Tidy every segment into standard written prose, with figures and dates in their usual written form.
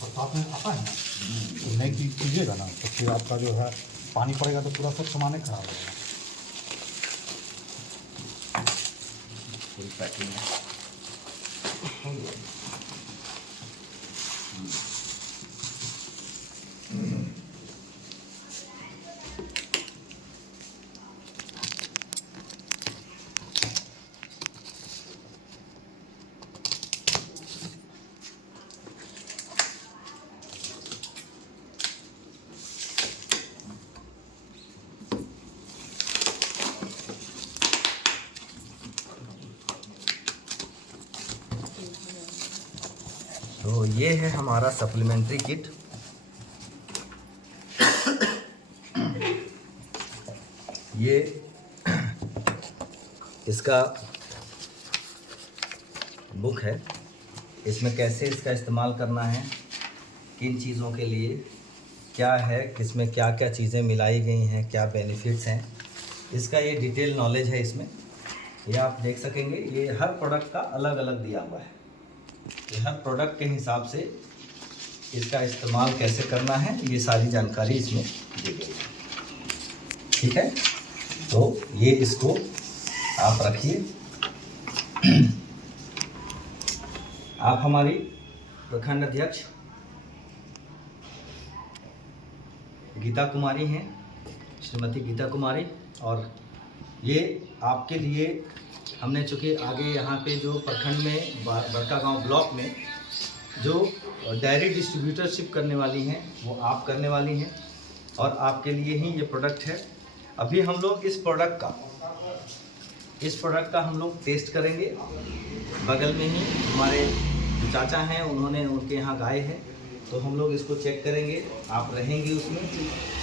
बरसात में आता है ना, तो नहीं कीजिएगा ना तो फिर आपका जो है पानी पड़ेगा तो पूरा सब सामान ही खराब हो जाएगा। पूरी पैकिंग है। तो ये है हमारा सप्लीमेंट्री किट। ये इसका बुक है, इसमें कैसे इसका इस्तेमाल करना है, किन चीज़ों के लिए क्या है, किसमें क्या क्या चीज़ें मिलाई गई हैं, क्या बेनिफिट्स हैं, इसका ये डिटेल नॉलेज है। इसमें ये आप देख सकेंगे, ये हर प्रोडक्ट का अलग अलग दिया हुआ है। ये हर प्रोडक्ट के हिसाब से इसका इस्तेमाल कैसे करना है, ये सारी जानकारी इसमें दी गई है। ठीक है, तो ये इसको आप रखिए। आप हमारी प्रखंड अध्यक्ष गीता कुमारी हैं, श्रीमती गीता कुमारी, और ये आपके लिए हमने चूँकि आगे यहाँ पे जो प्रखंड में बड़कागांव ब्लॉक में जो डायरेक्ट डिस्ट्रीब्यूटरशिप करने वाली हैं वो आप करने वाली हैं, और आपके लिए ही ये प्रोडक्ट है। अभी हम लोग इस प्रोडक्ट का हम लोग टेस्ट करेंगे। बगल में ही हमारे चाचा हैं, उनके यहाँ गाय है, तो हम लोग इसको चेक करेंगे। आप रहेंगी उसमें,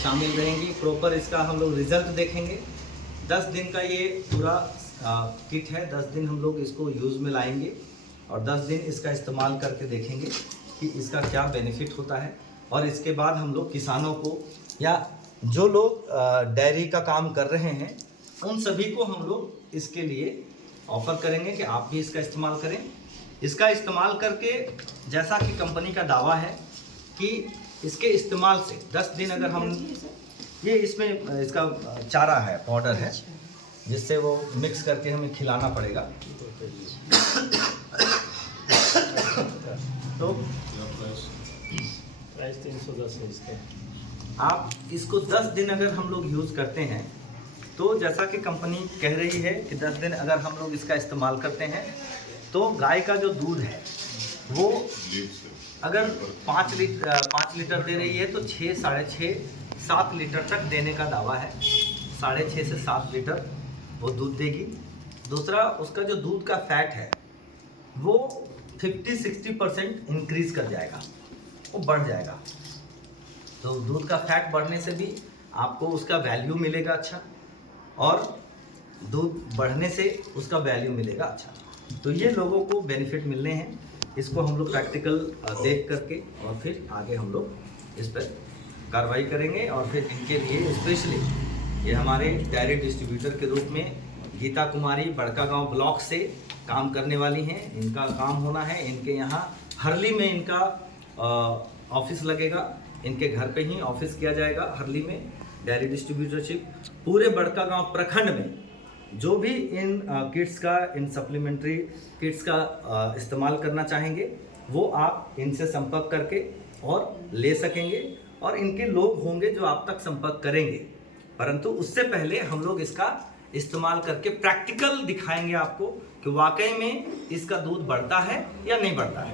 शामिल रहेंगी, प्रॉपर इसका हम लोग रिज़ल्ट देखेंगे। 10 दिन का ये पूरा किट है। 10 दिन हम लोग इसको यूज़ में लाएंगे और 10 दिन इसका इस्तेमाल करके देखेंगे कि इसका क्या बेनिफिट होता है। और इसके बाद हम लोग किसानों को या जो लोग डेयरी का काम कर रहे हैं उन सभी को हम लोग इसके लिए ऑफ़र करेंगे कि आप भी इसका इस्तेमाल करें। इसका इस्तेमाल करके जैसा कि कंपनी का दावा है कि इसके इस्तेमाल से 10 दिन अगर हम ये इसमें इसका चारा है, पाउडर है, जिससे वो मिक्स करके हमें खिलाना पड़ेगा। तो प्राइस 310 है इसका। आप इसको 10 दिन अगर हम लोग यूज़ करते हैं तो जैसा कि कंपनी कह रही है कि 10 दिन अगर हम लोग इसका इस्तेमाल करते हैं तो गाय का जो दूध है वो अगर 5 लीटर दे रही है तो 6, साढ़े 6, 7 लीटर तक देने का दावा है। 6.5 से 7 लीटर वो दूध देगी। दूसरा, उसका जो दूध का फैट है वो 50-60% इंक्रीज़ कर जाएगा, वो बढ़ जाएगा। तो दूध का फैट बढ़ने से भी आपको उसका वैल्यू मिलेगा अच्छा, और दूध बढ़ने से उसका वैल्यू मिलेगा अच्छा। तो ये लोगों को बेनिफिट मिलने हैं। इसको हम लोग प्रैक्टिकल देख करके और फिर आगे हम लोग इस पर कार्रवाई करेंगे। और फिर इनके लिए स्पेशली ये हमारे डायरेक्ट डिस्ट्रीब्यूटर के रूप में गीता कुमारी बड़कागांव ब्लॉक से काम करने वाली हैं। इनका काम होना है, इनके यहाँ हरली में इनका ऑफिस लगेगा। इनके घर पे ही ऑफिस किया जाएगा हरली में, डायरेक्ट डिस्ट्रीब्यूटरशिप। पूरे बड़कागांव प्रखंड में जो भी इन किट्स का, इन सप्लीमेंट्री किट्स का इस्तेमाल करना चाहेंगे वो आप इनसे संपर्क करके और ले सकेंगे, और इनके लोग होंगे जो आप तक संपर्क करेंगे। परंतु उससे पहले हम लोग इसका इस्तेमाल करके प्रैक्टिकल दिखाएंगे आपको कि वाकई में इसका दूध बढ़ता है या नहीं बढ़ता है,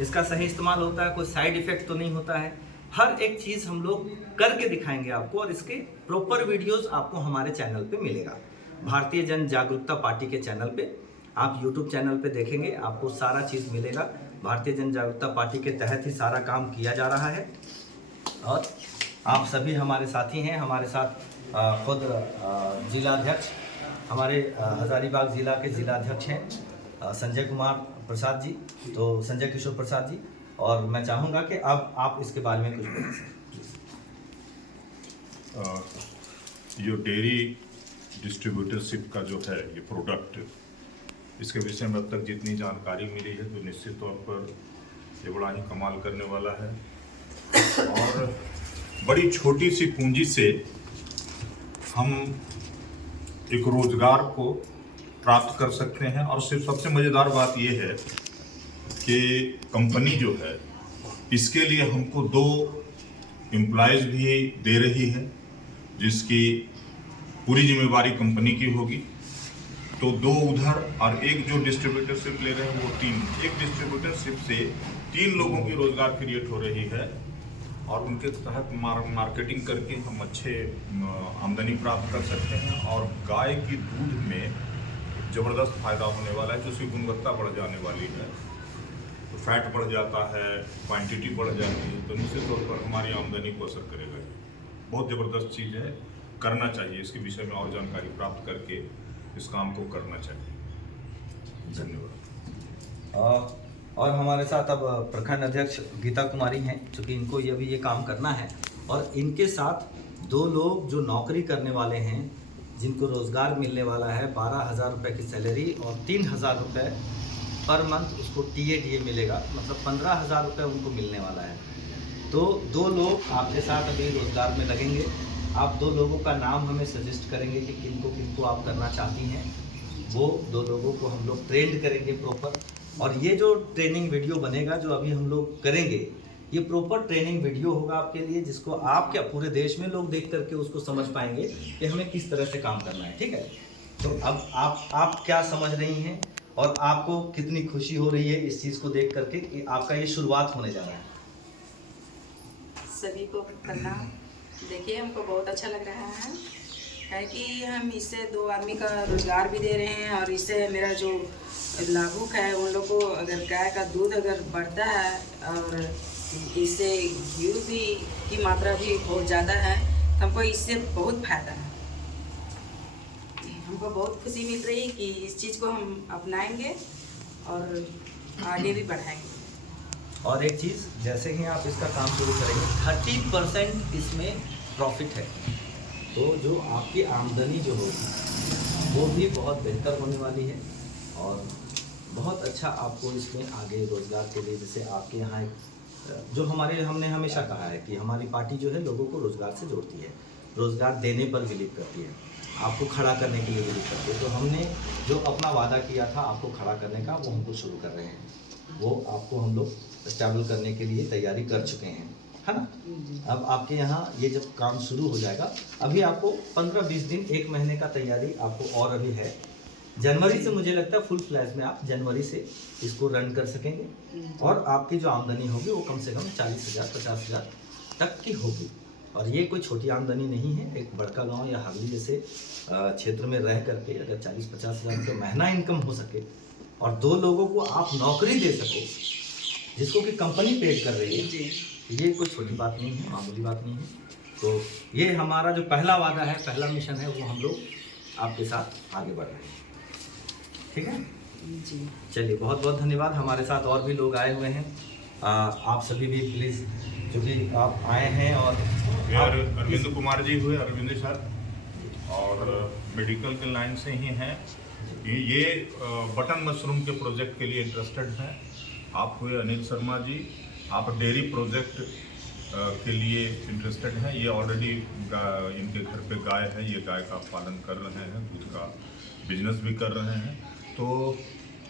इसका सही इस्तेमाल होता है, कोई साइड इफ़ेक्ट तो नहीं होता है। हर एक चीज़ हम लोग करके दिखाएंगे आपको, और इसके प्रॉपर वीडियोस आपको हमारे चैनल पे मिलेगा। भारतीय जन जागरूकता पार्टी के चैनल पे, आप यूट्यूब चैनल पे देखेंगे, आपको सारा चीज़ मिलेगा। भारतीय जन जागरूकता पार्टी के तहत ही सारा काम किया जा रहा है, और आप सभी हमारे साथी हैं। हमारे साथ खुद जिलाध्यक्ष, हमारे हज़ारीबाग ज़िला के जिलाध्यक्ष हैं संजय कुमार प्रसाद जी, तो संजय किशोर प्रसाद जी, और मैं चाहूँगा कि अब आप इसके बारे में कुछ बोल सकें। जो डेयरी डिस्ट्रीब्यूटरशिप का जो है ये प्रोडक्ट, इसके विषय में अब तक जितनी जानकारी मिली है तो निश्चित तौर पर ये बड़ा ही कमाल करने वाला है और बड़ी छोटी सी पूंजी से हम एक रोजगार को प्राप्त कर सकते हैं। और सिर्फ सबसे मज़ेदार बात ये है कि कंपनी जो है इसके लिए हमको 2 एम्प्लॉयज़ भी दे रही है, जिसकी पूरी जिम्मेवारी कंपनी की होगी। तो 2 उधर और एक जो डिस्ट्रीब्यूटरशिप ले रहे हैं वो 3। एक डिस्ट्रीब्यूटरशिप से 3 लोगों की रोजगार क्रिएट हो रही है और उनके तहत मार्केटिंग करके हम अच्छे आमदनी प्राप्त कर सकते हैं। और गाय की दूध में ज़बरदस्त फायदा होने वाला है, जिसकी गुणवत्ता बढ़ जाने वाली है, तो फैट बढ़ जाता है, क्वांटिटी बढ़ जाती है, तो निश्चित तौर पर हमारी आमदनी को असर करेगा। बहुत ज़बरदस्त चीज़ है, करना चाहिए। इसके विषय में और जानकारी प्राप्त करके इस काम को करना चाहिए। धन्यवाद। और हमारे साथ अब प्रखंड अध्यक्ष गीता कुमारी हैं, चूँकि इनको अभी ये काम करना है और इनके साथ 2 लोग जो नौकरी करने वाले हैं, जिनको रोज़गार मिलने वाला है 12,000 रुपये की सैलरी और 3,000 रुपये पर मंथ उसको TADA मिलेगा, मतलब 15,000 रुपये उनको मिलने वाला है। तो 2 लोग आपके साथ अभी रोज़गार में लगेंगे। आप 2 लोगों का नाम हमें सजेस्ट करेंगे कि किनको किनको आप करना चाहती हैं। वो 2 लोगों को हम लोग ट्रेंड करेंगे प्रॉपर। और ये जो ट्रेनिंग वीडियो बनेगा जो अभी हम लोग करेंगे, ये प्रॉपर ट्रेनिंग वीडियो होगा आपके लिए, जिसको आप क्या पूरे देश में लोग देख करके उसको समझ पाएंगे कि हमें किस तरह से काम करना है। ठीक है, तो अब आप क्या समझ रही हैं और आपको कितनी खुशी हो रही है इस चीज़ को देख करके कि आपका ये शुरुआत होने जा रहा है। सभी को प्रणाम। देखिए, हमको बहुत अच्छा लग रहा है, है कि हम इससे 2 आदमी का रोज़गार भी दे रहे हैं और इससे मेरा जो लाभुक है उन लोग को, अगर गाय का दूध अगर बढ़ता है और इससे घी भी की मात्रा भी बहुत ज़्यादा है, तो हमको इससे बहुत फायदा है। हमको बहुत खुशी मिल रही है कि इस चीज़ को हम अपनाएंगे और आगे भी बढ़ाएंगे। और एक चीज़, जैसे ही आप इसका काम शुरू करेंगे 30% इसमें प्रॉफिट है, तो जो आपकी आमदनी जो होगी वो भी बहुत बेहतर होने वाली है और बहुत अच्छा आपको इसमें आगे रोज़गार के लिए, जैसे आपके यहाँ जो हमने हमेशा कहा है कि हमारी पार्टी जो है लोगों को रोज़गार से जोड़ती है, रोज़गार देने पर बिलीव करती है, आपको खड़ा करने के लिए बिलीव करती है। तो हमने जो अपना वादा किया था आपको खड़ा करने का, वो हमको शुरू कर रहे हैं, वो आपको हम लोग स्टेबल करने के लिए तैयारी कर चुके हैं, है ना। अब आपके यहाँ ये जब काम शुरू हो जाएगा, अभी आपको 15-20 दिन 1 महीने का तैयारी आपको और अभी है। जनवरी से मुझे लगता है फुल फ्लैश में आप जनवरी से इसको रन कर सकेंगे और आपकी जो आमदनी होगी वो कम से कम 40,000 50,000 तक की होगी। और ये कोई छोटी आमदनी नहीं है। एक बड़का गांव या हावली जैसे क्षेत्र में रह करके अगर 40-50 हज़ार रुपये महीना इनकम हो सके और 2 लोगों को आप नौकरी दे सको, जिसको कि कंपनी पेड कर रही है, ये कोई छोटी बात नहीं है, मामूली बात नहीं है। तो ये हमारा जो पहला वादा है, पहला मिशन है, वो हम लोग आपके साथ आगे बढ़ रहे हैं। ठीक है जी, चलिए, बहुत बहुत धन्यवाद। हमारे साथ और भी लोग आए हुए हैं, आप सभी भी प्लीज़, क्योंकि आप आए हैं और अरविंद कुमार जी हुए, अरविंद सर, और मेडिकल के लाइन से ही हैं। ये बटन मशरूम के प्रोजेक्ट के लिए इंटरेस्टेड हैं। आप हुए अनिल शर्मा जी, आप डेयरी प्रोजेक्ट के लिए इंटरेस्टेड हैं। ये ऑलरेडी इनके घर पे गाय है, ये गाय का पालन कर रहे हैं, दूध का बिजनेस भी कर रहे हैं। तो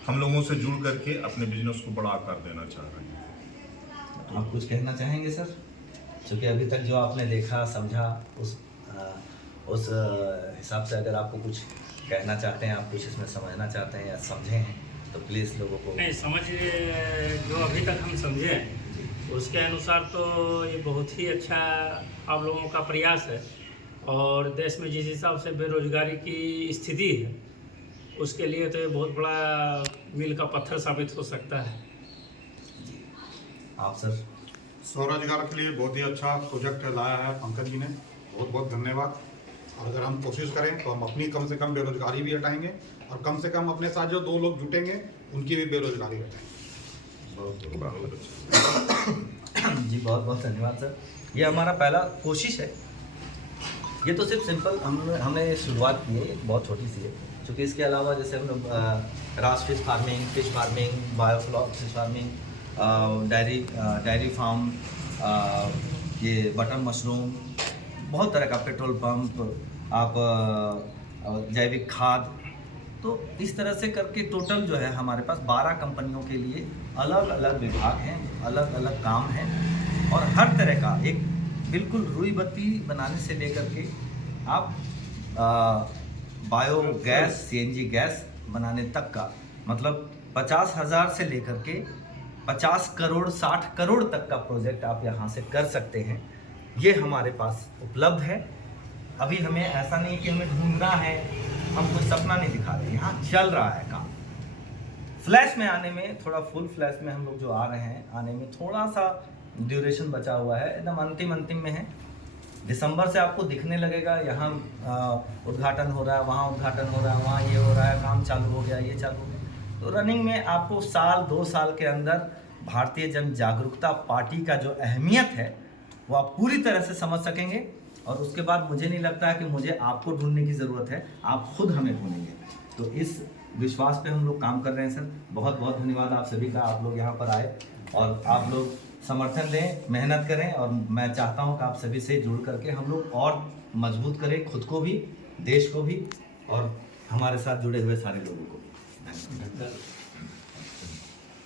हम लोगों से जुड़ करके अपने बिजनेस को बड़ा आकार देना चाह रहे हैं। आप कुछ कहना चाहेंगे सर? क्योंकि अभी तक जो आपने देखा समझा, उस हिसाब से अगर आपको कुछ कहना चाहते हैं, आप कुछ इसमें समझना चाहते हैं या समझे हैं, तो प्लीज़ लोगों को। नहीं, समझ जो अभी तक हम समझे उसके अनुसार तो ये बहुत ही अच्छा आप लोगों का प्रयास है। और देश में जिस हिसाब से बेरोजगारी की स्थिति है, उसके लिए तो ये बहुत बड़ा मील का पत्थर साबित हो सकता है। आप सर? स्वरोजगार के लिए बहुत ही अच्छा प्रोजेक्ट लाया है पंकज जी ने, बहुत बहुत धन्यवाद। और अगर हम कोशिश करें तो हम अपनी कम से कम बेरोजगारी भी हटाएंगे और कम से कम अपने साथ जो 2 लोग जुटेंगे उनकी भी बेरोजगारी हटाएंगे। बहुत अच्छा जी बहुत बहुत धन्यवाद सर। ये हमारा पहला कोशिश है ये तो सिर्फ सिंपल हमने शुरुआत की है, बहुत छोटी सी है, क्योंकि इसके अलावा जैसे हम लोग RAS fish farming, biofloc fish farming, dairy farm, ये बटर मशरूम, बहुत तरह का पेट्रोल पंप, आप जैविक खाद, तो इस तरह से करके टोटल जो है हमारे पास 12 कंपनियों के लिए अलग अलग विभाग हैं, अलग अलग काम हैं, और हर तरह का एक बिल्कुल रुई बत्ती बनाने से लेकर के आप बायो गैस, CNG गैस बनाने तक का, मतलब 50,000 से लेकर के 50 करोड़ 60 करोड़ तक का प्रोजेक्ट आप यहाँ से कर सकते हैं। ये हमारे पास उपलब्ध है। अभी हमें ऐसा नहीं कि हमें ढूंढना है, हम कोई सपना नहीं दिखा रहे, यहाँ चल रहा है काम। फ्लैश में आने में थोड़ा, फुल फ्लैश में हम लोग जो आ रहे हैं, आने में थोड़ा सा ड्यूरेशन बचा हुआ है, एकदम अंतिम में है। दिसंबर से आपको दिखने लगेगा, यहाँ उद्घाटन हो रहा है, वहाँ उद्घाटन हो रहा है, वहाँ ये हो रहा है, काम चालू हो गया, ये चालू हो गया। तो रनिंग में आपको 1-2 साल के अंदर भारतीय जन जागरूकता पार्टी का जो अहमियत है वो आप पूरी तरह से समझ सकेंगे, और उसके बाद मुझे नहीं लगता है कि मुझे आपको ढूंढने की ज़रूरत है, आप खुद हमें ढूंढेंगे। तो इस विश्वास पे हम लोग काम कर रहे हैं सर। बहुत बहुत धन्यवाद आप सभी का, आप लोग यहाँ पर आए और आप लोग समर्थन दें, मेहनत करें, और मैं चाहता हूँ कि आप सभी से जुड़ करके हम लोग और मजबूत करें, खुद को भी, देश को भी, और हमारे साथ जुड़े हुए सारे लोगों को भी। धन्यवाद।